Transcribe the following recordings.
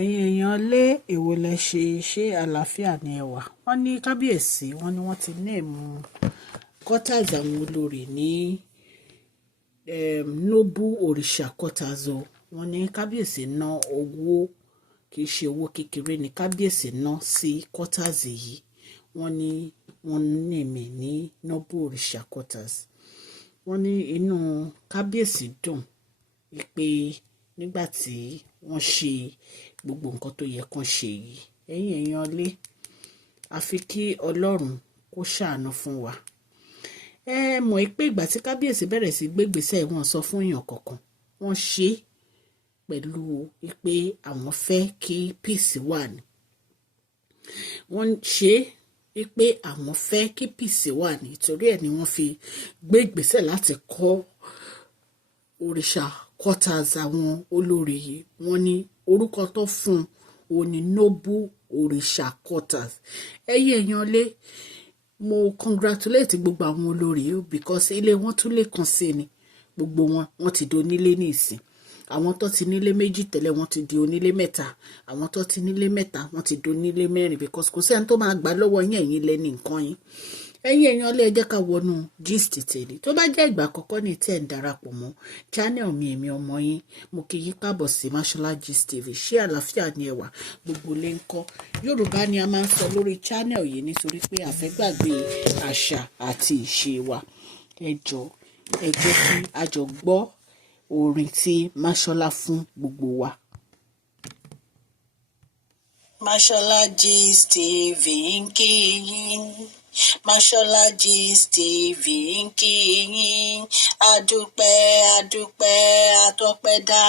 ẹ̀yin èèyàn lé èwo lẹ ṣe àlàáfíà ni ẹ wà. Wọ́n ní kábíyèsí wọ́n ní wọ́n ti néèmù quarters àwọn olórí ní noble òrìṣà quarters o. Wọ́n ní kábíyèsí ná owó kì í ṣe owó kékeré ní kábíyèsí ná sí quarters yìí. Wọ́n ní wọ́n néèmì ní noble òrìṣà quarters. Wọ́n ní inú kábíyèsí dùn pé nígbà tí wọ́n ṣe gbogbo nǹkan tó yẹ kán ṣe yìí. Ẹ̀yin èèyàn lé àfi kí Ọlọ́run kó ṣàánú fún wa. Ẹ mọ̀ pé ìgbà tí kábíyèsí bẹ̀rẹ̀ sí gbégbèsè wọ́n sọ fún èèyàn kankan. Wọ́n ṣe pẹ̀lú pé àwọn fẹ́ kí peace wà ní. Wọ́n ṣe pé àwọn fẹ́ kí peace wà ní. Torí ẹ̀ ni wọ́n fi gbégbèsè láti kọ́ òrìṣà quarters àwọn olórí yìí. Wọ́n ní orúkọ tó fún òun ní noble òrìṣà quarters. Ẹ̀yin èèyàn lé mo congratulate gbogbo àwọn olórí yìí because ilé wọn tún lè kàn sí ni. Gbogbo wọn ti di onílé ní ìsìn. Àwọn tó ti nílé méjì tẹ́lẹ̀ wọ́n ti di onílé mẹ́ta. Àwọn tó ti nílé mẹ́ta wọ́n ti di onílé mẹ́rin because kò sí ẹni tó máa gbà lọ́wọ́ yín ẹ̀yin lẹ́ni nǹkan yín. Ẹ̀yin èèyàn lé ẹ jẹ́ ká wọnú gist tèmi. Tó bá jẹ́ ìgbà àkọ́kọ́ ní tẹ́ ń darapọ̀ mọ́ channel mi èmi ọmọ yín mo kí yín káàbọ̀ sí Mashola Gist TV. Ṣé àlàáfíà ni ẹ wà? Gbogbo lè ń kọ́. Yorùbá ni a máa ń sọ lórí channel yìí nítorí pé a fẹ́ gbàgbé àṣà àti ìṣe wa. Ẹ jẹ́ kí a jọ gbọ́ orin tí Mashola fún gbogbo wa. Mashola Gist TV ń kí yín. Mashola Gist TV ń kí yín. Adúpẹ́ àtọpẹ́dá.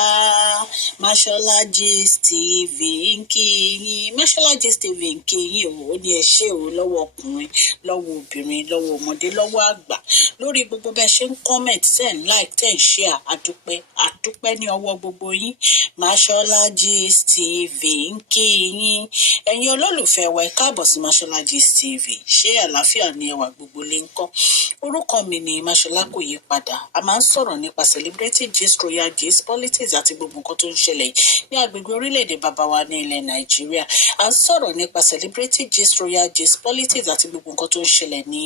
Mashola Gist TV ń kí yín. Mashola Gist TV ń kí yín o. Ó ní ẹ ṣé o lọ́wọ́ ọkùnrin, lọ́wọ́ obìnrin, lọ́wọ́ ọmọdé, lọ́wọ́ àgbà. Lórí gbogbo bẹ́ẹ̀ ṣe ń comment, ten like, ten share. Adúpẹ́ ní ọwọ́ gbogbo yín. Mashola Gist TV ń kí yín. Ẹ̀yin olólùfẹ́ wa ẹ káàbọ̀ sí Mashola Gist TV. Ṣé àlàáfíà ni ẹwà gbogbo lè ń kọ́? Orúkọ mi ni Mashola kò yí padà. A máa ń sọ̀rọ̀ nípa celebrity gist, royal gist, politics àti gbogbo nǹkan tó ń ṣẹlẹ̀ ní agbègbè orílẹ̀-èdè bàbá wa ní ilẹ̀ Nàìjíríà. A ń sọ̀rọ̀ nípa celebrity gist, royal gist, politics àti gbogbo nǹkan tó ń ṣẹlẹ̀ ní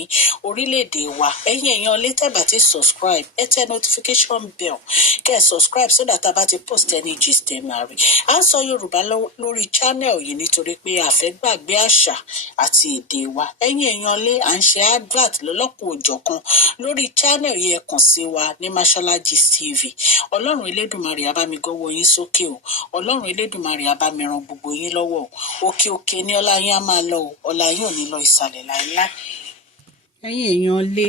orílẹ̀-èdè wa. Ẹ̀yin èèyàn lè tẹ́ bá ti subscribe, ẹ tẹ notification bell kẹ́ ẹ subscribe so that a bá ti post any gist ẹ máa rí. A ń sọ Yorùbá lórí channel yìí nítorí pé a fẹ́ gbàgbé àṣà àti èdè wa. Ẹ̀yin èèyàn lé à ń ṣe advert lọ́lọ́kùn òjọ̀kan lórí channel yìí. Ẹ kàn sí wa ní Mashola Gist TV. Ọlọ́run Elédùmarè á bá mi gọ́wọ́ yín sókè o. Ọlọ́run Elédùmarè á bá mi ran gbogbo yín lọ́wọ́ o. Òkè òkè ni ọlá yín á máa lọ o. Ọlá yín ò ní lọ ìsàlẹ̀ láíláí. Ẹ̀yin èèyàn lé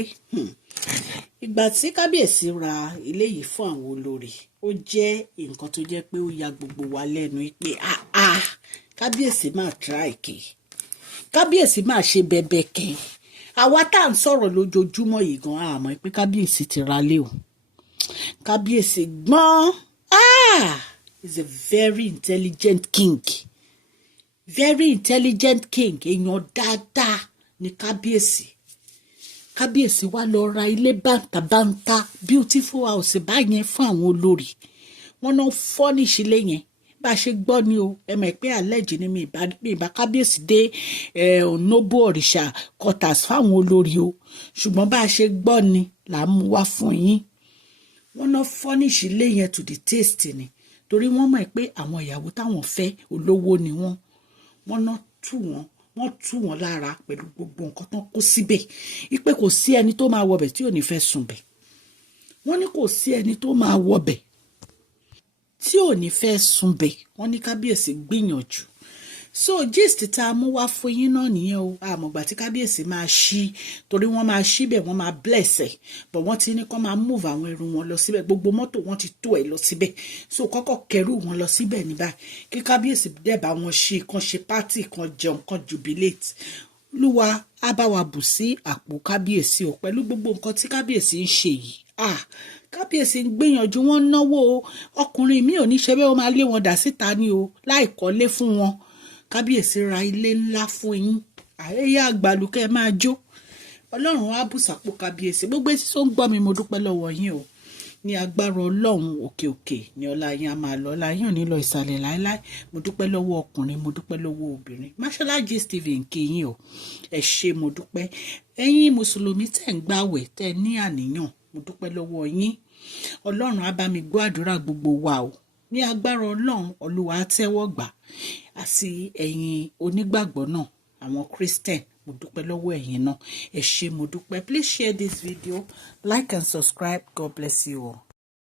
ìgbà tí kábíyèsí ra ilé yìí fún àwọn olórí ó jẹ́ nǹkan tó jẹ́ pé ó ya gbogbo wa lẹ́nu pé kábíyèsí máa try kè, kábíyèsí máa ṣe bẹbẹ kẹ. Àwa tá à ń sọ̀rọ̀ lójoojúmọ́ yìí gan àmọ́ pé kábíyèsí ti ra lé o. Kábíyèsí gbọ́n is a very intelligent king, very intelligent king. Èèyàn dáadáa ni kábíyèsí. Kábíyèsí wá lọ ra ilé bàǹtàbàǹtà beautiful house báyẹn fún àwọn olórí. Wọ́n náà furnish ilé yẹn bá a ṣe gbọ́ ni o. Ẹ mọ̀ pé àlẹ́jì ni mi ìbá kábíyèsí dé noble òrìṣà quarters fáwọn olórí o. Ṣùgbọ́n bá a ṣe gbọ́ ni là ń mú wá fún yín. Wọ́n náà furnish ilé yẹn to the taste ni. Torí wọ́n mọ̀ pé àwọn ìyàwó táwọn fẹ́ olówó ni wọ́n. Wọ́n náà wọ́n tú wọn lára pẹ̀lú gbogbo nǹkan tán kó síbẹ̀. Ipe kò sí ẹni tó máa wọbẹ̀ tí ò ní fẹ́ sùn bẹ̀. Wọ́n ní kò sí ẹni tó máa wọbẹ̀ tí ò ní fẹ́ sùn bẹ̀. Wọ́n ní kábíyèsí gbìyànjú. So gist tá a mú wá fún yín náà nìyẹn o. Àmọ̀gbà tí kábíyèsí máa ṣí torí wọ́n máa ṣí bẹ̀ wọ́n máa bless ẹ̀. But wọ́n ti ní kó máa move àwọn ẹrù wọn lọ síbẹ̀. Gbogbo mọ́tò wọn ti tó ẹ̀ lọ síbẹ̀. So kọ́kọ́ kẹrù wọn lọ síbẹ̀ ní báyìí. Kí kábíyèsí dẹ̀bà wọn ṣe kan ṣe party kan jẹun kan jubilate. Olúwa á bá wa bù sí àpò kábíyèsí o pẹ̀lú gbogbo nǹkan tí kábíyèsí ń ṣe yìí. Kábíyèsí ń gbìyànjú, wọ́n náwó o. Ọkùnrin mi ò ní ṣe bẹ́ẹ̀ ó máa lé wọn dà síta ni o láì kọ́lé fún wọn. Kábíyèsí ra ilé ńlá fún yín. Àyè àgbàlùkẹ́ máa jó. Ọlọ́run á bù sápò kábíyèsí. Gbogbo etí tó ń gbọ́ mi mo dúpẹ́ lọ́wọ́ yín o. ní agbára ọlọ́run òkè òkè ní ọlá yín á máa lọ, ọlá yín ò ní lọ ìsàlẹ̀ láéláé. Mo dúpẹ́ lọ́wọ́ ọkùnrin, mo dúpẹ́ lọ́wọ́ obìnrin. Mashola Gist TV ń kí yín o, ẹ ṣé mo dúpẹ́. Ẹ̀yin mùsùlùmí tẹ̀ ń gbààwẹ̀ tẹ̀ ní àníyàn, mo dúpẹ́ lọ́wọ́ yín. Ọlọ́run á bá mi gbọ́ àdúrà gbogbo wa o, ní agbára ọlọ́run Olúwa á tẹ́wọ́ gbà. Àti ẹ̀yin onígbàgbọ́ náà, àwọn Christian, mo dúpẹ́ lọ́wọ́ ẹ̀yin náà, ẹ ṣé mo dúpẹ́. Please share this video, like and subscribe. God bless you all.